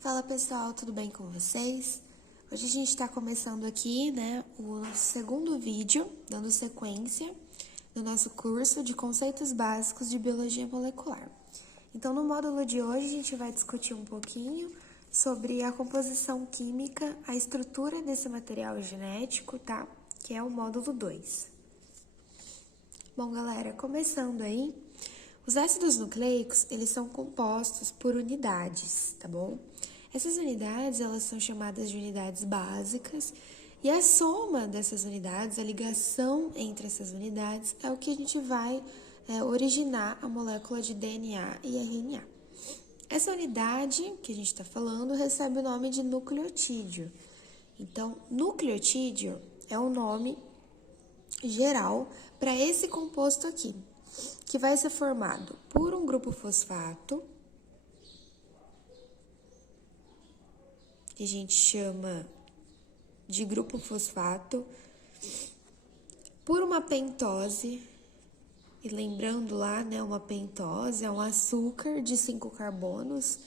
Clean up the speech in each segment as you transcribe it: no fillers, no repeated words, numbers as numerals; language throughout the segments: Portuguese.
Fala pessoal, tudo bem com vocês? Hoje a gente está começando aqui, o nosso segundo vídeo, dando sequência no nosso curso de conceitos básicos de biologia molecular. Então, no módulo de hoje, a gente vai discutir um pouquinho sobre a composição química, a estrutura desse material genético, tá? Que é o módulo 2. Bom, galera, começando aí, os ácidos nucleicos, eles são compostos por unidades, tá bom? Essas unidades, elas são chamadas de unidades básicas, e a soma dessas unidades, a ligação entre essas unidades, é o que a gente vai originar a molécula de DNA e RNA. Essa unidade que a gente está falando recebe o nome de nucleotídeo. Então, nucleotídeo é o nome geral para esse composto aqui, que vai ser formado por um grupo fosfato, que a gente chama de grupo fosfato, por uma pentose, e lembrando lá, uma pentose é um açúcar de 5 carbonos,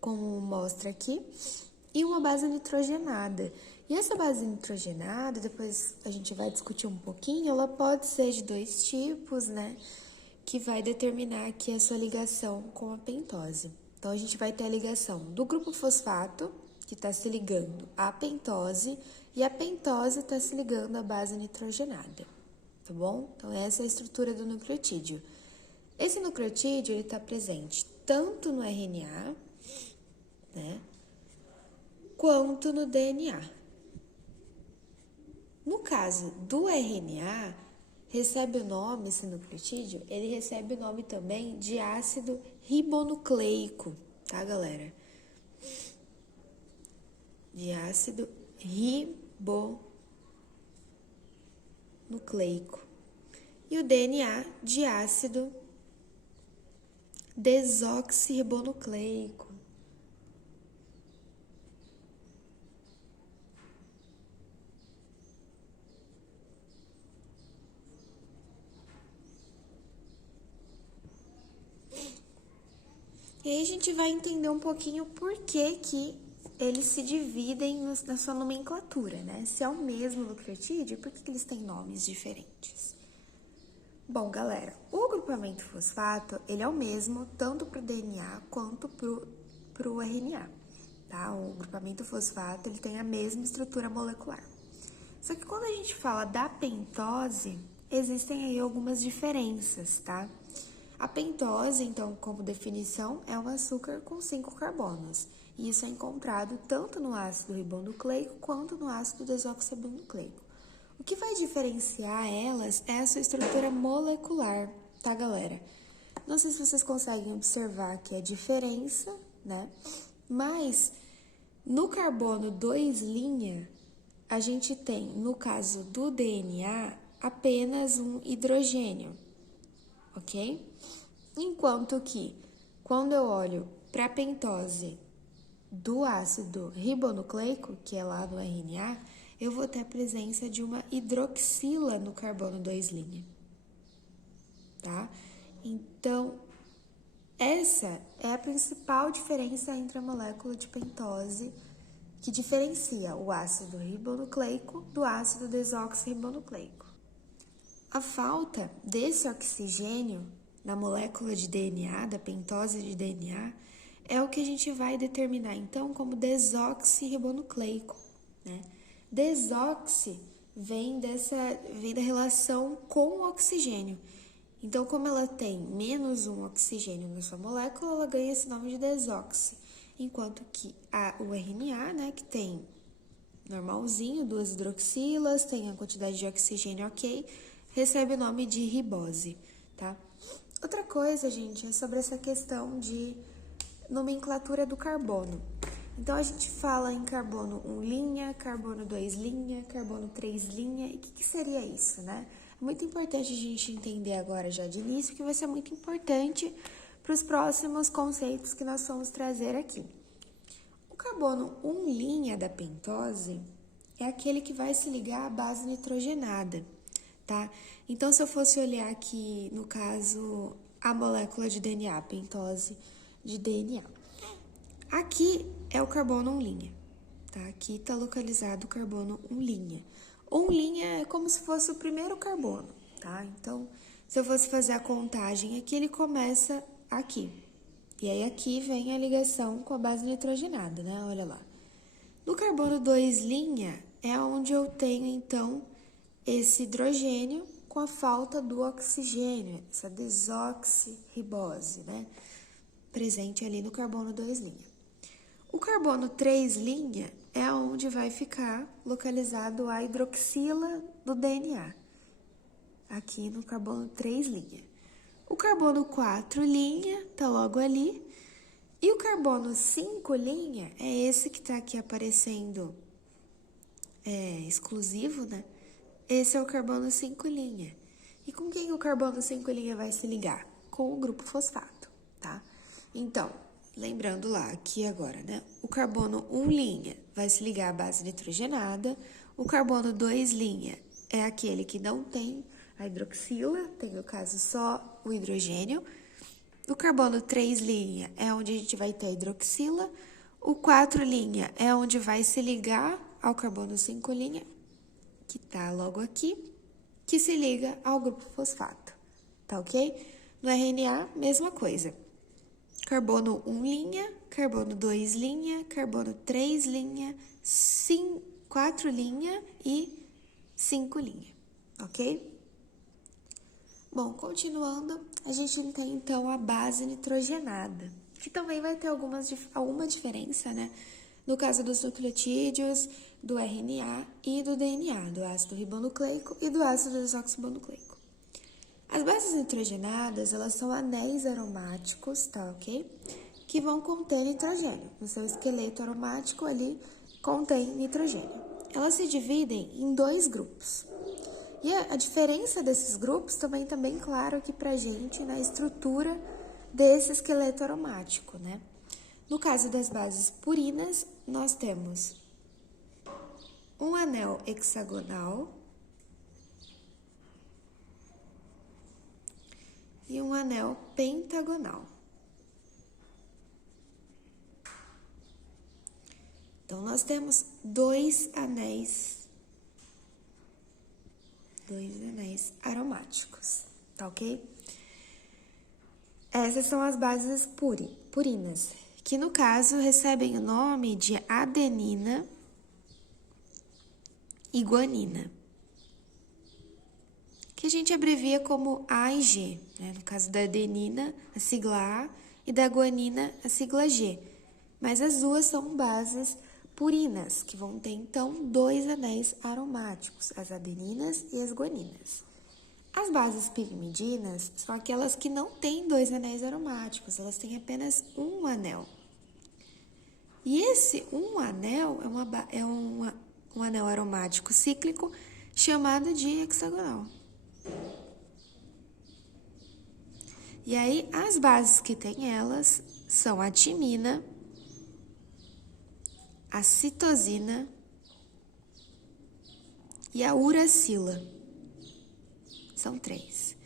como mostra aqui, e uma base nitrogenada. E essa base nitrogenada, depois a gente vai discutir um pouquinho, ela pode ser de 2 tipos, que vai determinar aqui a sua ligação com a pentose. Então, a gente vai ter a ligação do grupo fosfato, que está se ligando à pentose, e a pentose está se ligando à base nitrogenada, tá bom? Então, essa é a estrutura do nucleotídeo. Esse nucleotídeo, ele está presente tanto no RNA, quanto no DNA. No caso do RNA, recebe o nome, esse nucleotídeo, ele recebe o nome também de ácido ribonucleico, tá, galera? De ácido ribonucleico. E o DNA de ácido desoxirribonucleico. E aí a gente vai entender um pouquinho por que eles se dividem na sua nomenclatura, Se é o mesmo nucleotídeo, por que eles têm nomes diferentes? Bom, galera, o grupamento fosfato, ele é o mesmo tanto para o DNA quanto para o RNA, tá? O grupamento fosfato, ele tem a mesma estrutura molecular. Só que quando a gente fala da pentose, existem aí algumas diferenças, tá? A pentose, então, como definição, é um açúcar com 5 carbonos. E isso é encontrado tanto no ácido ribonucleico quanto no ácido desoxirribonucleico. O que vai diferenciar elas é a sua estrutura molecular, tá, galera? Não sei se vocês conseguem observar aqui a diferença, Mas no carbono 2', a gente tem, no caso do DNA, apenas um hidrogênio, ok? Enquanto que, quando eu olho para a pentose do ácido ribonucleico, que é lá no RNA, eu vou ter a presença de uma hidroxila no carbono 2', tá? Então, essa é a principal diferença entre a molécula de pentose, que diferencia o ácido ribonucleico do ácido desoxirribonucleico. A falta desse oxigênio na molécula de DNA, da pentose de DNA, é o que a gente vai determinar, então, como desoxirribonucleico, Desoxi vem da relação com o oxigênio. Então, como ela tem menos um oxigênio na sua molécula, ela ganha esse nome de desoxi. Enquanto que o RNA, que tem normalzinho, 2 hidroxilas, tem a quantidade de oxigênio ok, recebe o nome de ribose, tá? Outra coisa, gente, é sobre essa questão de nomenclatura do carbono. Então, a gente fala em carbono 1', carbono 2', carbono 3', e o que seria isso, É muito importante a gente entender agora já de início, que vai ser muito importante para os próximos conceitos que nós vamos trazer aqui. O carbono 1' da pentose é aquele que vai se ligar à base nitrogenada, tá? Então, se eu fosse olhar aqui, no caso, a molécula de DNA, pentose de DNA. Aqui é o carbono 1', tá? Aqui tá localizado o carbono 1'. 1' é como se fosse o primeiro carbono, tá? Então, se eu fosse fazer a contagem aqui, ele começa aqui. E aí, aqui vem a ligação com a base nitrogenada, né? Olha lá. No carbono 2' é onde eu tenho, então, esse hidrogênio com a falta do oxigênio, essa desoxirribose, né? Presente ali no carbono 2'. O carbono 3' é onde vai ficar localizado a hidroxila do DNA, aqui no carbono 3'. O carbono 4' tá logo ali, e o carbono 5' é esse que tá aqui aparecendo exclusivo, né? Esse é o carbono 5'. E com quem o carbono 5' vai se ligar? Com o grupo fosfato, tá? Então, lembrando lá, aqui agora, né? O carbono 1' vai se ligar à base nitrogenada, o carbono 2' é aquele que não tem a hidroxila, tem no caso só o hidrogênio. O carbono 3' é onde a gente vai ter a hidroxila, o 4' é onde vai se ligar ao carbono 5', que tá logo aqui, que se liga ao grupo fosfato, tá ok? No RNA, mesma coisa. Carbono 1', carbono 2', carbono 3', 4' e 5', ok? Bom, continuando, a gente tem então a base nitrogenada, que também vai ter alguma diferença, né? No caso dos nucleotídeos, do RNA e do DNA, do ácido ribonucleico e do ácido desoxibonucleico. As bases nitrogenadas, elas são anéis aromáticos, tá ok? Que vão conter nitrogênio. No seu esqueleto aromático ali contém nitrogênio. Elas se dividem em 2 grupos. E a diferença desses grupos também tá bem claro aqui pra gente na estrutura desse esqueleto aromático, né? No caso das bases purinas, nós temos um anel hexagonal e um anel pentagonal. Então, nós temos dois anéis aromáticos, tá ok? Essas são as bases purinas, que no caso recebem o nome de adenina e guanina, que a gente abrevia como A e G, né? No caso da adenina, a sigla A, e da guanina, a sigla G. Mas as duas são bases purinas, que vão ter, então, 2 anéis aromáticos, as adeninas e as guaninas. As bases pirimidinas são aquelas que não têm 2 anéis aromáticos, elas têm apenas um anel. E esse um anel é um anel aromático cíclico chamado de hexagonal. E aí, as bases que têm elas são a timina, a citosina e a uracila. São 3.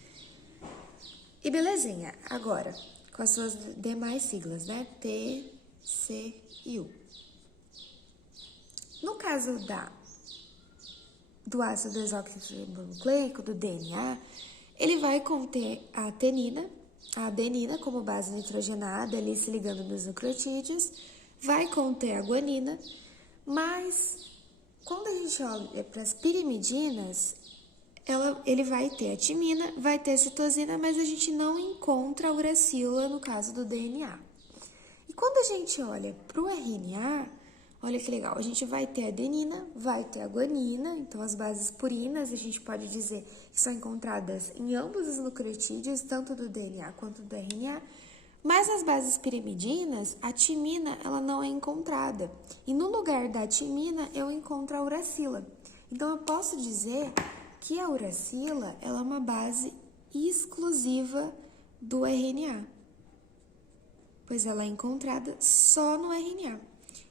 E belezinha, agora, com as suas demais siglas, né? T, C e U. No caso do ácido desoxirribonucleico, do DNA, ele vai conter a adenina como base nitrogenada, ali se ligando nos nucleotídeos, vai conter a guanina, mas quando a gente olha para as pirimidinas, ele vai ter a timina, vai ter a citosina, mas a gente não encontra a uracila no caso do DNA. E quando a gente olha para o RNA, olha que legal, a gente vai ter a adenina, vai ter a guanina, então as bases purinas a gente pode dizer que são encontradas em ambos os nucleotídeos, tanto do DNA quanto do RNA, mas as bases pirimidinas, a timina ela não é encontrada. E no lugar da timina eu encontro a uracila. Então eu posso dizer que a uracila ela é uma base exclusiva do RNA, pois ela é encontrada só no RNA.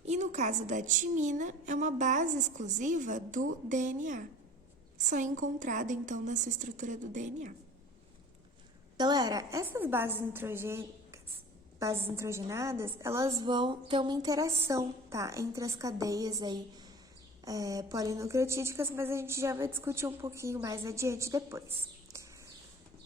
E no caso da timina, é uma base exclusiva do DNA, só encontrada então na sua estrutura do DNA. Galera, essas bases bases nitrogenadas, elas vão ter uma interação, tá? Entre as cadeias aí polinucleotídicas, mas a gente já vai discutir um pouquinho mais adiante depois.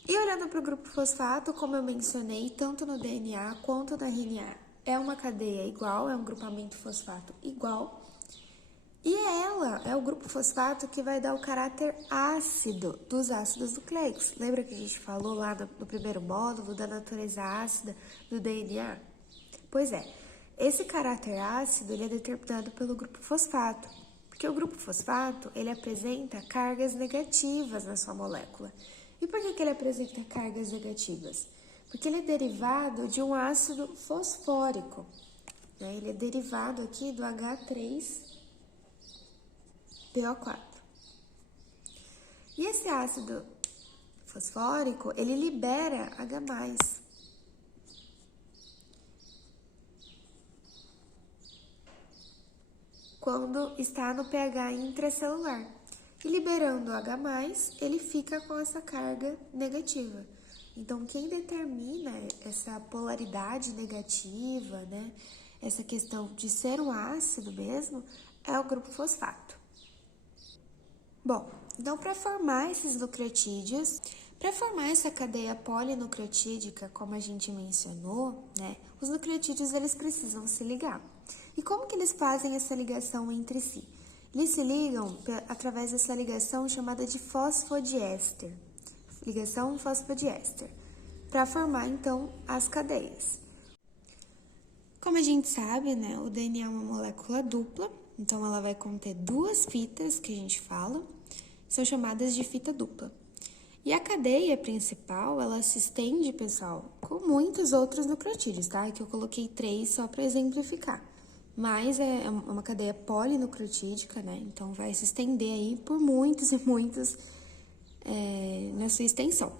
E olhando para o grupo fosfato, como eu mencionei, tanto no DNA quanto no RNA, é uma cadeia igual, é um grupamento fosfato igual. E é o grupo fosfato que vai dar o caráter ácido dos ácidos nucleicos. Lembra que a gente falou lá no primeiro módulo da natureza ácida do DNA? Pois é, esse caráter ácido ele é determinado pelo grupo fosfato, porque o grupo fosfato ele apresenta cargas negativas na sua molécula. E por que ele apresenta cargas negativas? Porque ele é derivado de um ácido fosfórico, né? Ele é derivado aqui do H3PO4. E esse ácido fosfórico, ele libera H+. Quando está no pH intracelular. E liberando o H+, ele fica com essa carga negativa. Então, quem determina essa polaridade negativa, né, essa questão de ser um ácido mesmo, é o grupo fosfato. Bom, então para formar esses nucleotídeos, para formar essa cadeia polinucleotídica, como a gente mencionou, né, os nucleotídeos eles precisam se ligar. E como que eles fazem essa ligação entre si? Eles se ligam através dessa ligação chamada de fosfodiéster, ligação fosfodiéster, para formar então as cadeias. Como a gente sabe, né, o DNA é uma molécula dupla, então ela vai conter duas fitas que a gente fala, são chamadas de fita dupla. E a cadeia principal, ela se estende, pessoal, com muitos outros nucleotídeos, tá? Aqui eu coloquei 3 só para exemplificar. Mas é uma cadeia polinucleotídica, né? Então, vai se estender aí por muitos e muitos na sua extensão.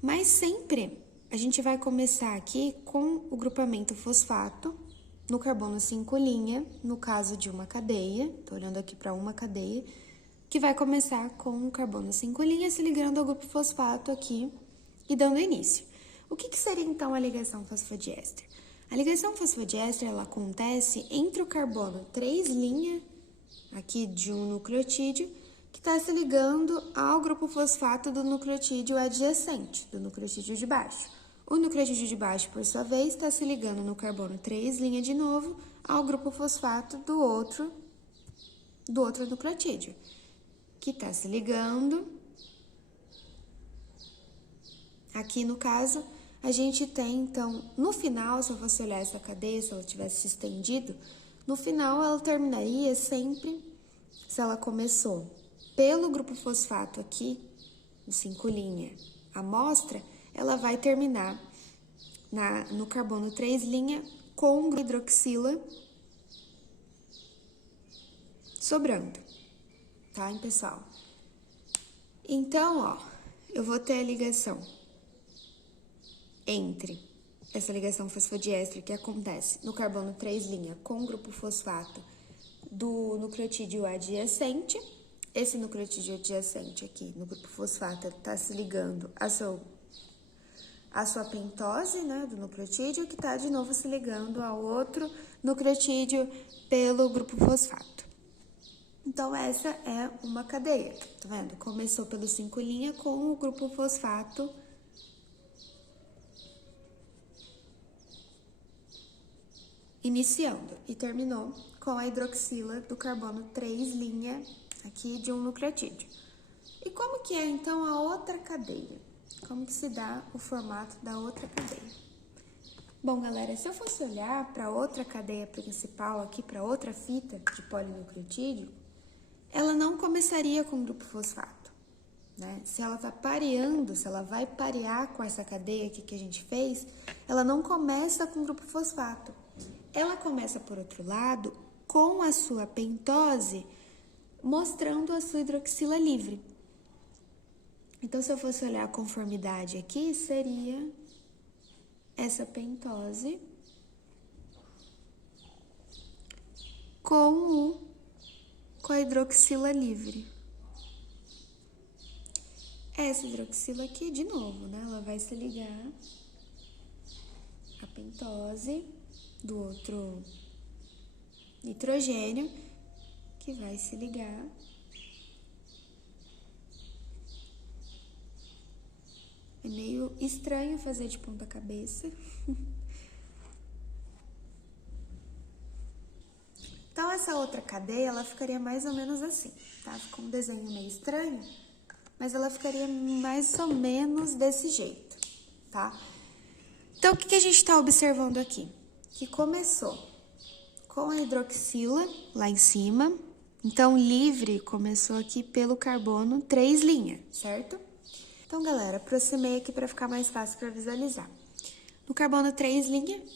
Mas sempre a gente vai começar aqui com o grupamento fosfato no carbono 5' no caso de uma cadeia, tô olhando aqui para uma cadeia, que vai começar com o carbono 5' se ligando ao grupo fosfato aqui e dando início. O que seria então a ligação fosfodiéster? A ligação fosfodiéster ela acontece entre o carbono 3' aqui de um nucleotídeo que está se ligando ao grupo fosfato do nucleotídeo adjacente, do nucleotídeo de baixo. O nucleotídeo de baixo, por sua vez, está se ligando no carbono 3' de novo ao grupo fosfato do outro nucleotídeo, que está se ligando. Aqui, no caso, a gente tem, então, no final, se eu fosse olhar essa cadeia, se ela tivesse se estendido, no final ela terminaria sempre, se ela começou pelo grupo fosfato aqui, no 5' amostra, ela vai terminar no carbono 3' com hidroxila sobrando, tá, hein, pessoal? Então, ó, eu vou ter a ligação entre essa ligação fosfodiéster que acontece no carbono 3' com o grupo fosfato do nucleotídeo adjacente. Esse nucleotídeo adjacente aqui no grupo fosfato está se ligando a sua pentose, né, do nucleotídeo, que está de novo se ligando ao outro nucleotídeo pelo grupo fosfato. Então, essa é uma cadeia, tá vendo? Começou pelo 5' com o grupo fosfato iniciando e terminou com a hidroxila do carbono 3' aqui de um nucleotídeo. E como que é, então, a outra cadeia? Como que se dá o formato da outra cadeia? Bom, galera, se eu fosse olhar para outra cadeia principal aqui, para outra fita de polinucleotídeo, ela não começaria com o grupo fosfato, né? Se ela tá pareando, se ela vai parear com essa cadeia aqui que a gente fez, ela não começa com o grupo fosfato. Ela começa, por outro lado, com a sua pentose, mostrando a sua hidroxila livre. Então, se eu fosse olhar a conformidade aqui, seria essa pentose com a hidroxila livre. Essa hidroxila aqui, de novo, né? Ela vai se ligar, a pentose, do outro nitrogênio, que vai se ligar. É meio estranho fazer de ponta cabeça. Então, essa outra cadeia, ela ficaria mais ou menos assim, tá? Ficou um desenho meio estranho, mas ela ficaria mais ou menos desse jeito, tá? Então, o que a gente está observando aqui? Que começou com a hidroxila lá em cima. Então, livre começou aqui pelo carbono 3' certo? Então, galera, aproximei aqui para ficar mais fácil para visualizar. No carbono 3'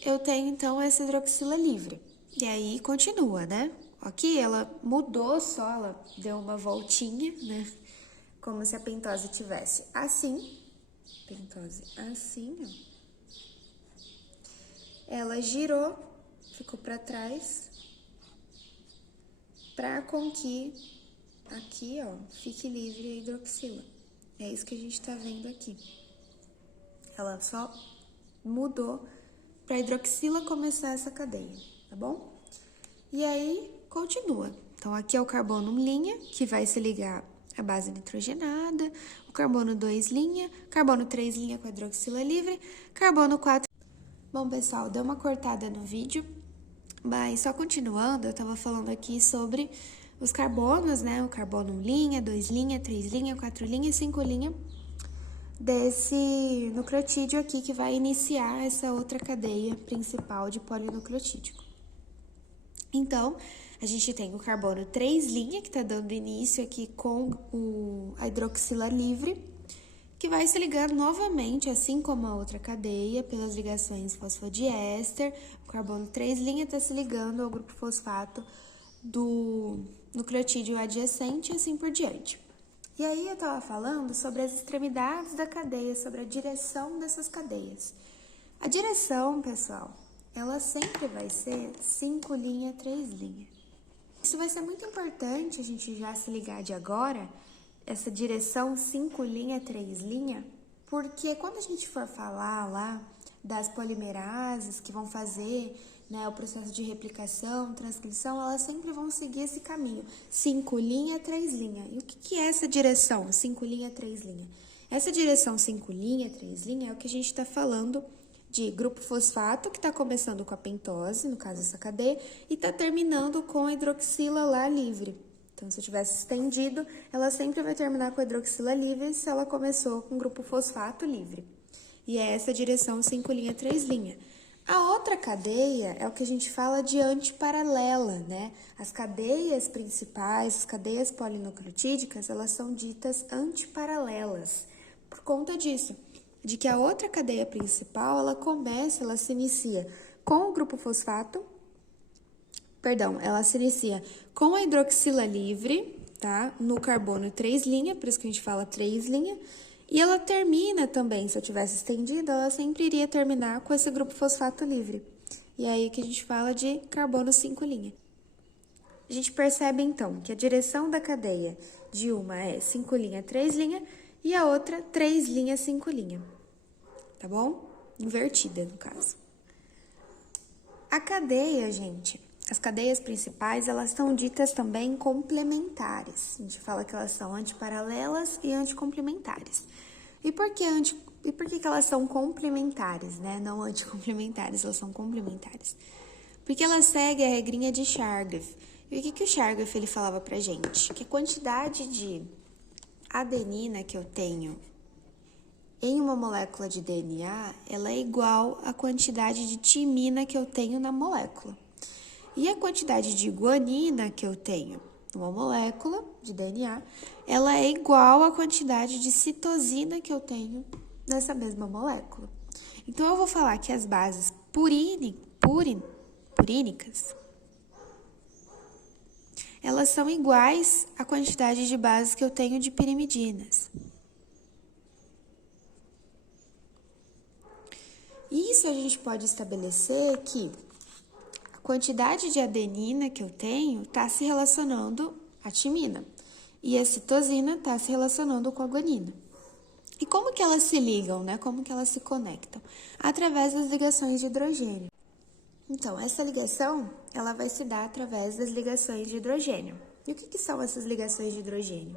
eu tenho, então, essa hidroxila livre. E aí, continua, né? Aqui, ela mudou só, ela deu uma voltinha, né? Como se a pentose tivesse assim. Pentose assim, ó. Ela girou, ficou para trás, para com que aqui, ó, fique livre a hidroxila. É isso que a gente tá vendo aqui. Ela só mudou para a hidroxila começar essa cadeia, tá bom? E aí, continua. Então, aqui é o carbono 1', que vai se ligar à base nitrogenada, o carbono 2', carbono 3' com a hidroxila livre, carbono 4'. Bom, pessoal, deu uma cortada no vídeo, mas só continuando, eu tava falando aqui sobre os carbonos, né? O carbono 1', 2', 3', 4', 5' desse nucleotídeo aqui que vai iniciar essa outra cadeia principal de polinucleotídico. Então, a gente tem o carbono 3', que tá dando início aqui com a hidroxila livre, que vai se ligar novamente, assim como a outra cadeia, pelas ligações fosfodiéster. O carbono 3' está se ligando ao grupo fosfato do nucleotídeo adjacente e assim por diante. E aí eu estava falando sobre as extremidades da cadeia, sobre a direção dessas cadeias. A direção, pessoal, ela sempre vai ser 5', 3'. Isso vai ser muito importante a gente já se ligar de agora, essa direção 5', 3', porque quando a gente for falar lá das polimerases que vão fazer, né, o processo de replicação, transcrição, elas sempre vão seguir esse caminho, 5', 3'. E o que é essa direção 5', 3'? Essa direção 5', 3' é o que a gente está falando de grupo fosfato, que está começando com a pentose, no caso essa cadeia, e está terminando com a hidroxila lá livre. Então, se eu tivesse estendido, ela sempre vai terminar com a hidroxila livre se ela começou com grupo fosfato livre. E é essa direção 5', 3'. A outra cadeia é o que a gente fala de antiparalela, né? As cadeias principais, as cadeias polinucleotídicas, elas são ditas antiparalelas. Por conta disso, de que a outra cadeia principal, ela se inicia com o grupo fosfato, ela se inicia com a hidroxila livre, tá? No carbono 3', por isso que a gente fala 3', e ela termina também, se eu tivesse estendido, ela sempre iria terminar com esse grupo fosfato livre. E é aí que a gente fala de carbono 5'. A gente percebe, então, que a direção da cadeia de uma é 5', 3', e a outra 3', 5'. Tá bom? Invertida, no caso. A cadeia, gente, as cadeias principais, elas são ditas também complementares. A gente fala que elas são antiparalelas e anticomplementares. E por que elas são complementares, né? Não anticomplementares, elas são complementares. Porque elas seguem a regrinha de Chargaff. E o que o Chargaff ele falava pra gente? Que a quantidade de adenina que eu tenho em uma molécula de DNA, ela é igual à quantidade de timina que eu tenho na molécula. E a quantidade de guanina que eu tenho numa molécula de DNA, ela é igual à quantidade de citosina que eu tenho nessa mesma molécula. Então, eu vou falar que as bases purínicas, elas são iguais à quantidade de bases que eu tenho de pirimidinas. Isso a gente pode estabelecer que a quantidade de adenina que eu tenho está se relacionando à timina e a citosina está se relacionando com a guanina. E como que elas se ligam, né? Como que elas se conectam? Através das ligações de hidrogênio. Então, essa ligação, ela vai se dar através das ligações de hidrogênio. E o que são essas ligações de hidrogênio?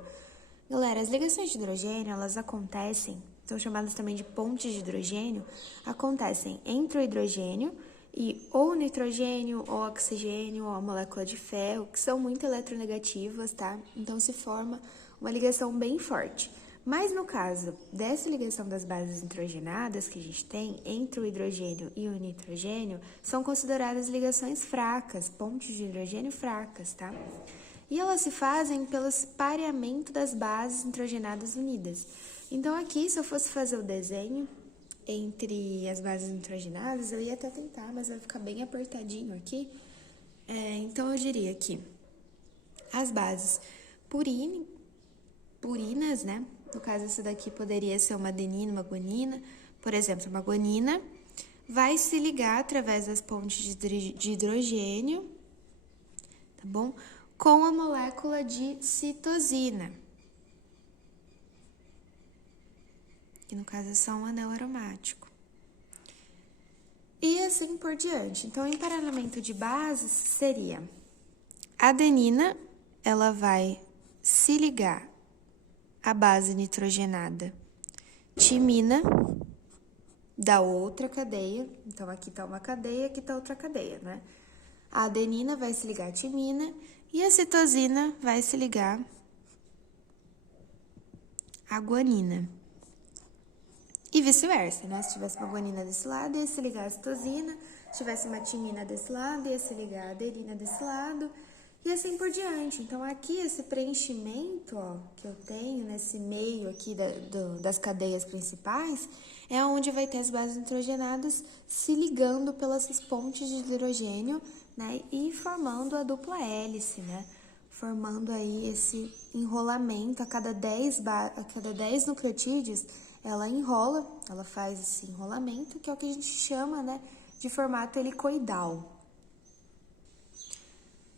Galera, as ligações de hidrogênio, elas acontecem, são chamadas também de pontes de hidrogênio, acontecem entre o hidrogênio e ou o nitrogênio, ou o oxigênio, ou a molécula de ferro, que são muito eletronegativas, tá? Então, se forma uma ligação bem forte. Mas no caso dessa ligação das bases nitrogenadas que a gente tem entre o hidrogênio e o nitrogênio, são consideradas ligações fracas, pontes de hidrogênio fracas, tá? E elas se fazem pelo pareamento das bases nitrogenadas unidas. Então aqui, se eu fosse fazer o desenho entre as bases nitrogenadas, eu ia até tentar, mas vai ficar bem apertadinho aqui. Então eu diria que as bases purinas, né? No caso, essa daqui poderia ser uma adenina, uma guanina. Por exemplo, uma guanina vai se ligar através das pontes de hidrogênio, tá bom? Com a molécula de citosina, que no caso é só um anel aromático. E assim por diante. Então, em emparelhamento de bases seria a adenina, ela vai se ligar à base nitrogenada timina da outra cadeia. Então, aqui está uma cadeia, aqui está outra cadeia, né? A adenina vai se ligar à timina e a citosina vai se ligar à guanina. E vice-versa, né? Se tivesse uma guanina desse lado, ia se ligar à citosina. Se tivesse uma timina desse lado, ia se ligar à adenina desse lado. E assim por diante. Então, aqui, esse preenchimento, ó, que eu tenho nesse meio aqui das cadeias principais, é onde vai ter as bases nitrogenadas se ligando pelas pontes de hidrogênio, né? E formando a dupla hélice, né? Formando aí esse enrolamento. A cada 10 nucleotídeos, ela enrola, ela faz esse enrolamento, que é o que a gente chama, né, de formato helicoidal.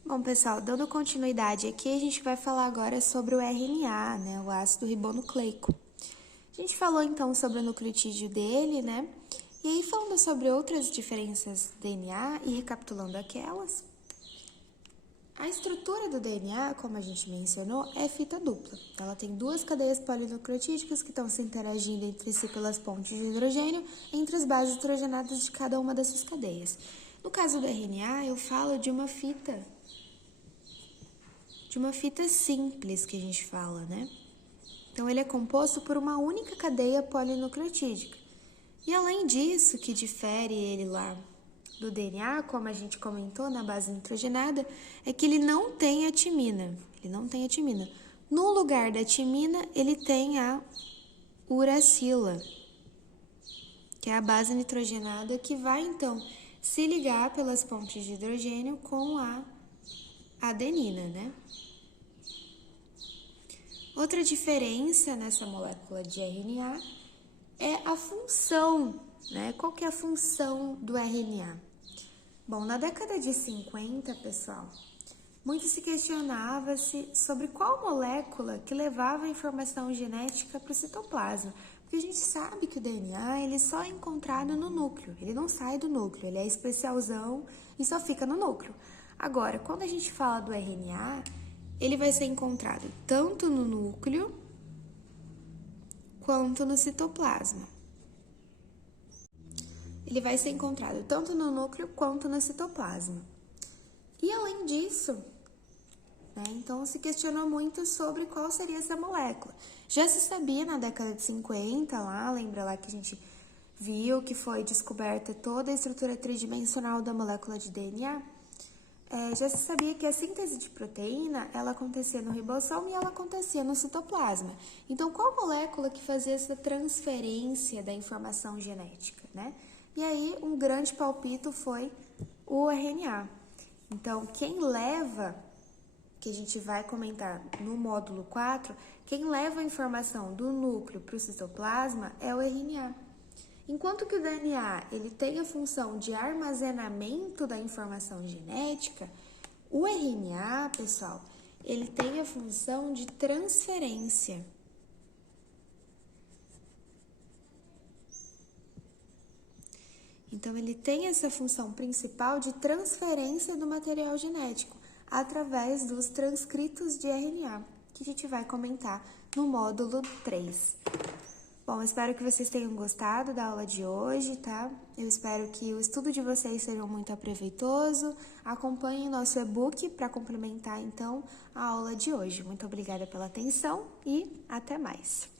Bom, pessoal, dando continuidade aqui, a gente vai falar agora sobre o RNA, né, o ácido ribonucleico. A gente falou, então, sobre o nucleotídeo dele, né, e aí falando sobre outras diferenças do DNA e recapitulando aquelas, a estrutura do DNA, como a gente mencionou, é fita dupla. Ela tem duas cadeias polinucleotídicas que estão se interagindo entre si pelas pontes de hidrogênio entre as bases hidrogenadas de cada uma dessas cadeias. No caso do RNA, eu falo de uma fita simples que a gente fala, né? Então, ele é composto por uma única cadeia polinucleotídica. E além disso, que difere ele lá do DNA, como a gente comentou na base nitrogenada, é que ele não tem a timina. No lugar da timina, ele tem a uracila, que é a base nitrogenada que vai, então, se ligar pelas pontes de hidrogênio com a adenina, né? Outra diferença nessa molécula de RNA é a função, né? Qual que é a função do RNA? Bom, na década de 50, pessoal, muito se questionava-se sobre qual molécula que levava a informação genética para o citoplasma. Porque a gente sabe que o DNA ele só é encontrado no núcleo, ele não sai do núcleo, ele é especialzão e só fica no núcleo. Agora, quando a gente fala do RNA, ele vai ser encontrado tanto no núcleo quanto no citoplasma. Ele vai ser encontrado tanto no núcleo quanto no citoplasma. E além disso, né, então se questionou muito sobre qual seria essa molécula. Já se sabia na década de 50, lembra lá que a gente viu que foi descoberta toda a estrutura tridimensional da molécula de DNA? Já se sabia que a síntese de proteína, ela acontecia no ribossomo e ela acontecia no citoplasma. Então, qual molécula que fazia essa transferência da informação genética, né? E aí, um grande palpite foi o RNA. Então, quem leva, que a gente vai comentar no módulo 4, quem leva a informação do núcleo para o citoplasma é o RNA. Enquanto que o DNA ele tem a função de armazenamento da informação genética, o RNA, pessoal, ele tem a função de transferência. Então, ele tem essa função principal de transferência do material genético através dos transcritos de RNA, que a gente vai comentar no módulo 3. Bom, espero que vocês tenham gostado da aula de hoje, tá? Eu espero que o estudo de vocês seja muito proveitoso. Acompanhem nosso e-book para complementar, então, a aula de hoje. Muito obrigada pela atenção e até mais!